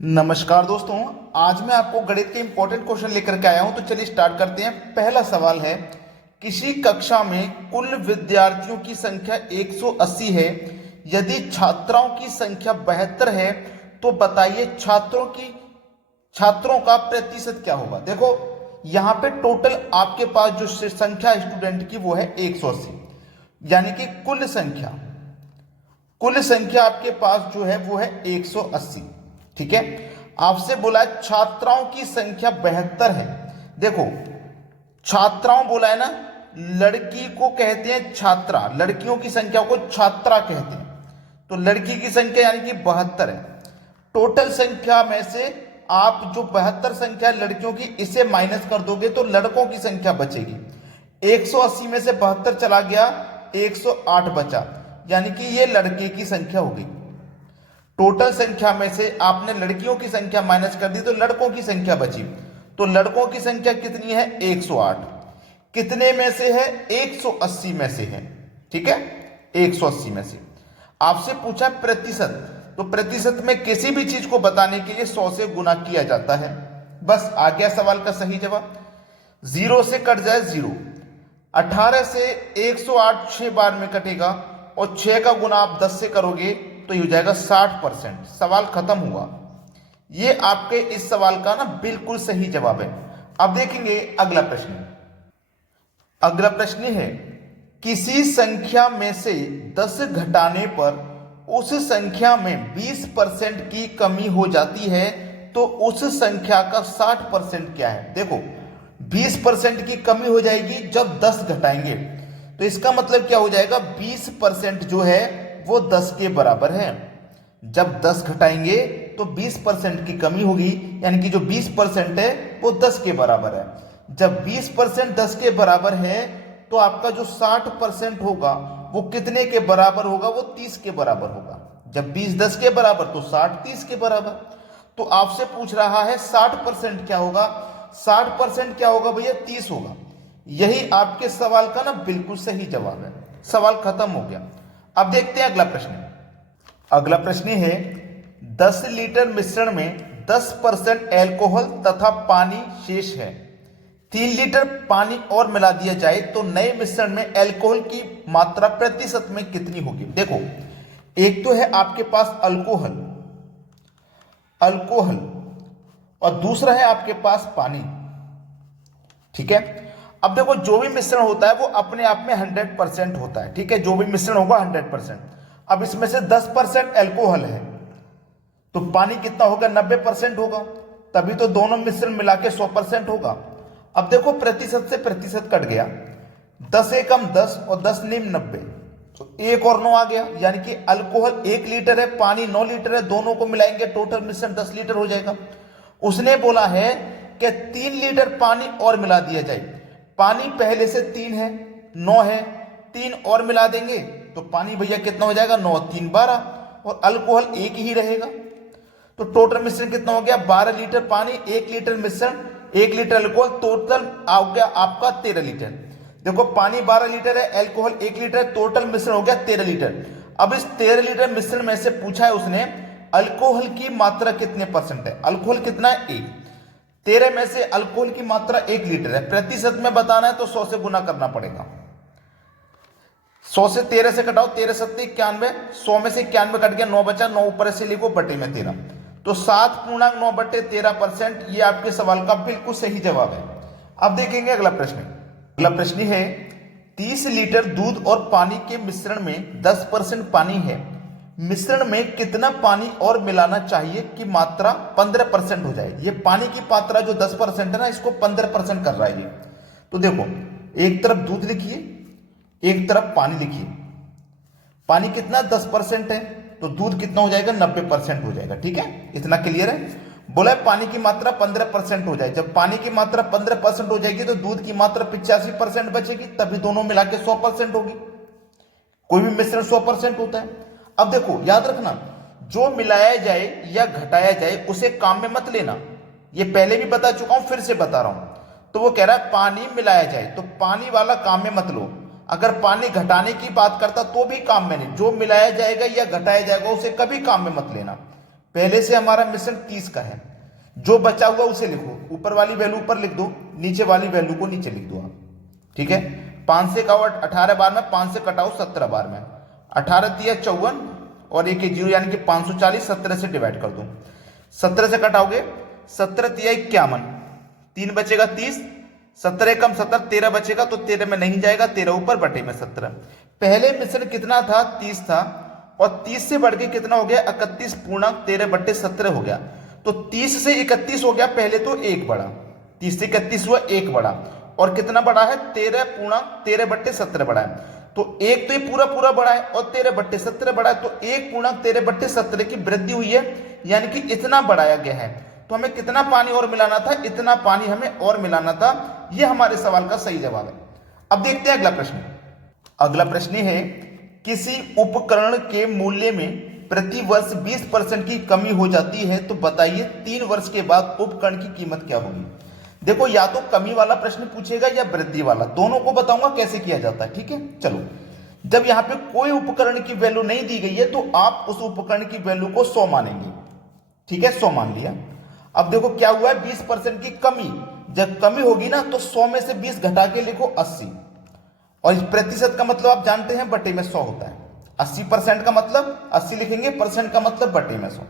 नमस्कार दोस्तों। आज मैं आपको गणित के इंपॉर्टेंट क्वेश्चन लेकर के आया हूं। तो चलिए स्टार्ट करते हैं। पहला सवाल है, किसी कक्षा में कुल विद्यार्थियों की संख्या 180 है। यदि छात्राओं की संख्या 72 है तो बताइए छात्रों का प्रतिशत क्या होगा। देखो यहां पे टोटल आपके पास जो संख्या स्टूडेंट की वो है 180, यानी कि कुल संख्या आपके पास जो है वो है 180। ठीक है, आपसे बोला है छात्राओं की संख्या 72 है। देखो छात्राओं बोला है ना, लड़की को कहते हैं छात्रा, लड़कियों की संख्या को छात्रा कहते हैं। तो लड़की की संख्या यानी कि 72 है। टोटल संख्या में से आप जो 72 संख्या लड़कियों की, इसे माइनस कर दोगे तो लड़कों की संख्या बचेगी। 180 में से 72 चला गया, 108 बचा, यानी कि ये लड़के की संख्या हो गई। टोटल संख्या में से आपने लड़कियों की संख्या माइनस कर दी तो लड़कों की संख्या बची। तो लड़कों की संख्या कितनी है? 108। कितने में से है? 180 में से है। ठीक है, 180 में से। आपसे पूछा प्रतिशत, तो प्रतिशत में किसी भी चीज को बताने के लिए 100 से गुना किया जाता है। बस आ गया सवाल का सही जवाब। 0 से कट जाए 0। 18 से 108 6 बार में कटेगा और 6 का गुना आप 10 से करोगे तो ये हो जाएगा 60%। सवाल खत्म हुआ। ये आपके इस सवाल का ना बिल्कुल सही जवाब है। अब देखेंगे अगला प्रश्न। अगला प्रश्न है, किसी संख्या में से 10 घटाने पर उस संख्या में 20% की कमी हो जाती है तो उस संख्या का 60% क्या है। देखो 20% की कमी हो जाएगी जब 10 घटाएंगे, तो इसका मतलब क्या हो जाएगा? 20% जो है वो 10 के बराबर है। जब 10 घटाएंगे तो 20% की कमी होगी, यानी कि जो 20% है वो 10 के बराबर है। जब 20% 10 के बराबर है तो आपका जो 60% होगा वो कितने के बराबर होगा? वो 30 के बराबर होगा। जब 20 10 के बराबर तो 60 30 के बराबर। तो आपसे पूछ रहा है 60% क्या होगा? 60% क्या होगा भैया? 30 होगा। यही आपके सवाल का ना बिल्कुल सही जवाब है। सवाल खत्म हो गया। अब देखते हैं अगला प्रश्न। अगला प्रश्न है, 10 लीटर मिश्रण में 10% एल्कोहल तथा पानी शेष है। 3 लीटर पानी और मिला दिया जाए तो नए मिश्रण में एल्कोहल की मात्रा प्रतिशत में कितनी होगी। देखो एक तो है आपके पास अल्कोहल और दूसरा है आपके पास पानी। ठीक है, अब देखो जो भी मिश्रण होता है वो अपने आप में 100% होता है। ठीक है, जो भी मिश्रण होगा 100%। अब इसमें से 10% एल्कोहल है तो पानी कितना होगा? 90% होगा, तभी तो दोनों मिश्रण मिला के 100% होगा। अब देखो प्रतिशत से प्रतिशत कट गया, 10 एकम 10 और 10 निम 90, तो 1 और 9 आ गया, यानी कि अल्कोहल 1 लीटर है, पानी 9 लीटर है, दोनों को मिलाएंगे टोटल मिश्रण 10 लीटर हो जाएगा। उसने बोला है कि 3 लीटर पानी और मिला दिया जाए। पानी पहले से 3 है, 9 है, 3 और मिला देंगे तो पानी भैया कितना हो जाएगा? 9 3 12, और अल्कोहल 1 ही रहेगा। तो टोटल मिश्रण कितना हो गया? 12 लीटर पानी, 1 लीटर मिश्रण, 1 लीटर अल्कोहल, टोटल आ गया आपका 13 लीटर। देखो पानी 12 लीटर है, अल्कोहल 1 लीटर है, टोटल मिश्रण हो गया 13 लीटर। अब इस 13 लीटर मिश्रण में से पूछा है उसने अल्कोहल की मात्रा कितने परसेंट है। अल्कोहल कितना है? 1। 13 में से अल्कोहल की मात्रा 1 लीटर है। प्रतिशत में बताना है तो 100 से गुना करना पड़ेगा। 100 से 13 से घटाओ, 13 सत्ते 91, 100 में से 91 कट गया, 9 बचा, 9 ऊपर से लिखो बटे में 13, तो 7.9 बटे 13%। ये आपके सवाल का बिल्कुल सही जवाब है। अब देखेंगे अगला प्रश्न। अगला प्रश्न है, 30 लीटर दूध और पानी के मिश्रण में 10% पानी है। मिश्रण में कितना पानी और मिलाना चाहिए कि मात्रा 15% हो जाए। ये पानी की मात्रा जो 10% है ना, इसको 15% कर रहा है ये। तो देखो एक तरफ दूध लिखिए, एक तरफ पानी लिखिए। पानी कितना? 10% है, तो दूध कितना हो जाएगा? 90% हो जाएगा। ठीक है, इतना क्लियर है। बोला है पानी की मात्रा 15% हो जाए। जब पानी की मात्रा 15% हो जाएगी तो दूध की मात्रा 85% बचेगी, तभी दोनों मिला के 100% होगी। कोई भी मिश्रण 100% होता है। अब देखो याद रखना, जो मिलाया जाए या घटाया जाए उसे काम में मत लेना। ये पहले भी बता चुका हूं, फिर से बता रहा हूं। तो वो कह रहा है पानी मिलाया जाए, तो पानी वाला काम में मत लो। अगर पानी घटाने की बात करता तो भी काम में नहीं। जो मिलाया जाएगा या घटाया जाएगा उसे कभी काम में मत लेना। पहले से हमारा मिश्रण 30 का है, जो बचा हुआ उसे लिखो, ऊपर वाली वैल्यू ऊपर लिख दो, नीचे वाली वैल्यू को नीचे लिख दो आप, ठीक है। 5 से काटो 18 बार में, 5 से कटाओ 17 बार में, 18 तिया 54 और एक 0 यानी कि 540, 17 से डिवाइड कर दो, 17 से कटाओगे 17 तिया 51, 3 बचेगा 30, 17 कम 17, 13 बचेगा, तो 13 में नहीं जाएगा, 13 ऊपर बटे में 17। पहले मिश्रण कितना था? 30 था, और 30 से बढ़ के कितना हो गया? 31 पूर्णांक 13 बटे 17 हो गया। तो 30 से 31 हो गया, पहले तो एक बढ़ा, 30 से 31 हुआ, एक बढ़ा, और कितना बढ़ा है? 13 पूर्णांक 13 बट्टे 17 बढ़ा है। तो एक तो ये पूरा पूरा बढ़ा है और 13 बट्टे 17 बढ़ा है, तो 1 पूर्णांक 13 बट्टे 17 की वृद्धि हुई है, यानी कि इतना बढ़ाया गया है। तो हमें कितना पानी और मिलाना था? इतना पानी हमें और मिलाना था। यह हमारे सवाल का सही जवाब है। अब देखते हैं अगला प्रश्न। अगला प्रश्न है, किसी उपकरण के मूल्य में प्रति वर्ष 20% की कमी हो जाती है, तो बताइए 3 वर्ष के बाद उपकरण की कीमत क्या होगी। देखो, या तो कमी वाला प्रश्न पूछेगा या वृद्धि वाला, दोनों को बताऊंगा कैसे किया जाता है, ठीक है। चलो, जब यहां पे कोई उपकरण की वैल्यू नहीं दी गई है, तो आप उस उपकरण की वैल्यू को 100 मानेंगे, ठीक है, 100 मान लिया। अब देखो क्या हुआ है, 20% की कमी, जब कमी होगी ना तो 100 में से 20 घटा के लिखो 80, और इस प्रतिशत का मतलब आप जानते हैं बटे में 100 होता है। 80% का मतलब 80 लिखेंगे, परसेंट का मतलब बटे में 100।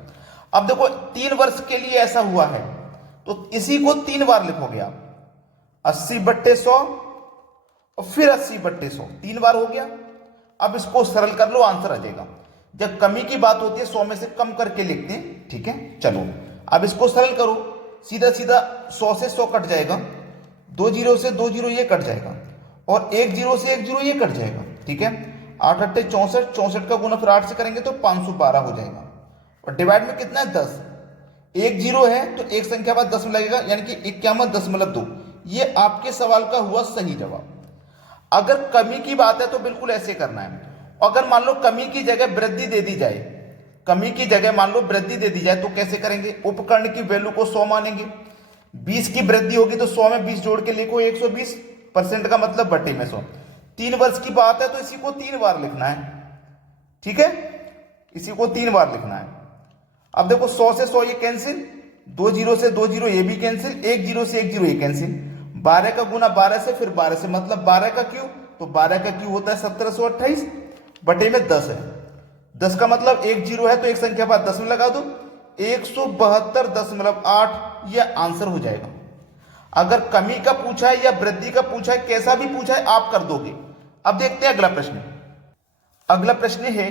अब देखो 3 वर्ष के लिए ऐसा हुआ है, तो इसी को 3 बार लिखोगे आप, 80 बट्टे 100 और फिर 80 बट्टे 100, 3 बार हो गया। अब इसको सरल कर लो, आंसर आ जाएगा। जब कमी की बात होती है 100 में से कम करके लिखते हैं, ठीक है। चलो अब इसको सरल करो, सीधा सीधा 100 से 100 कट जाएगा, 2 जीरो से 2 जीरो ये कट जाएगा, और 1 जीरो से 1 जीरो ये कट जाएगा, ठीक है। 8 अट्ठे 64, 64 का गुना फिर 8 से करेंगे तो 512 हो जाएगा, और डिवाइड में कितना है? 10। 1 जीरो है तो एक संख्या बाद 10 में लगेगा, यानी कि 51.2। ये आपके सवाल का हुआ सही जवाब। अगर कमी की बात है तो बिल्कुल ऐसे करना है। अगर मान लो कमी की जगह वृद्धि दे दी जाए, कमी की जगह मान लो वृद्धि दे दी जाए, तो कैसे करेंगे? उपकरण की वैल्यू को 100 मानेंगे, 20 की वृद्धि होगी तो 100 में 20 जोड़ के लिखो 120, परसेंट का मतलब बटे में 100। 3 वर्ष की बात है तो इसी को 3 बार लिखना है, ठीक है, इसी को 3 बार लिखना है। अब देखो 100 से 100 ये कैंसिल, 2 जीरो से 2 जीरो ये भी कैंसिल, 1 जीरो से 1 जीरो ये कैंसिल, 12 का गुना 12 से, फिर 12 से मतलब 12 का क्यू, तो 12 का क्यू होता है 1728, बटे में 10 है। 10 का मतलब 1 जीरो है तो एक संख्या बाद 10 में लगा दो, 172.8, यह आंसर हो जाएगा। अगर कमी का पूछा है या वृद्धि का पूछा है, कैसा भी पूछा है आप कर दोगे। अब देखते हैं अगला प्रश्न। अगला प्रश्न है,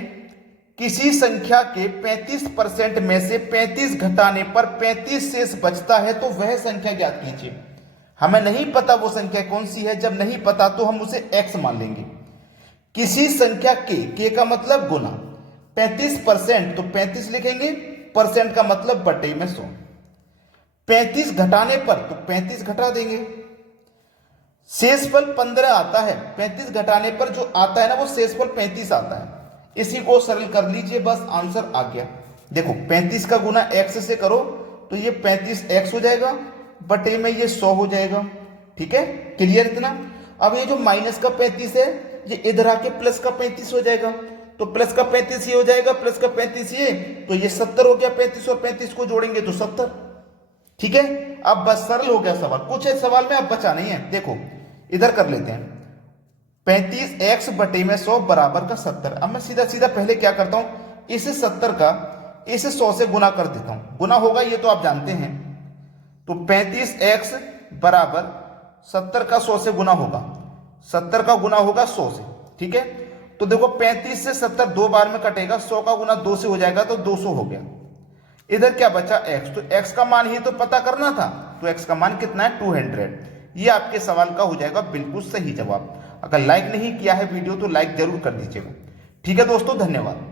किसी संख्या के 35% में से 35 घटाने पर 35 शेष बचता है, तो वह संख्या ज्ञात कीजिए। हमें नहीं पता वो संख्या कौन सी है, जब नहीं पता तो हम उसे x मान लेंगे। किसी संख्या के का मतलब गुना, 35% तो 35 लिखेंगे, परसेंट का मतलब बटे में 100। 35 घटाने पर तो 35 घटा देंगे, शेषफल 15 आता है, 35 घटाने पर जो आता है ना वो शेषफल 35 आता है। इसी को सरल कर लीजिए, बस आंसर आ गया। देखो 35 का गुना x से करो तो ये 35x हो जाएगा, बटे में ये 100 हो जाएगा, ठीक है, क्लियर इतना। अब ये जो माइनस का 35 है ये इधर आके प्लस का 35 हो जाएगा, तो प्लस का 35 ये हो जाएगा, प्लस का 35 ये, तो ये 70 हो गया। 35 और 35 को जोड़ेंगे तो 70, ठीक है। अब बस सरल हो गया सवाल, कुछ है सवाल में अब बचा नहीं है। देखो इधर कर लेते हैं, 35x बटे में 100 बराबर का 70। अब मैं सीधा सीधा पहले क्या करता हूं, इस 70 का इस 100 से गुना कर देता हूं, गुना होगा ये तो आप जानते हैं। तो 35x बराबर 70 का 100 से गुना होगा, 70 का गुना होगा 100 से, ठीक है। तो देखो 35 से 70 दो बार में कटेगा, 100 का गुना 2 से हो जाएगा तो 200 हो गया। इधर क्या बचा x, तो x का मान ही तो पता करना था, तो x का मान कितना है 200। ये आपके सवाल का हो जाएगा बिल्कुल सही जवाब। अगर लाइक नहीं किया है वीडियो तो लाइक जरूर कर दीजिएगा, ठीक है दोस्तों, धन्यवाद।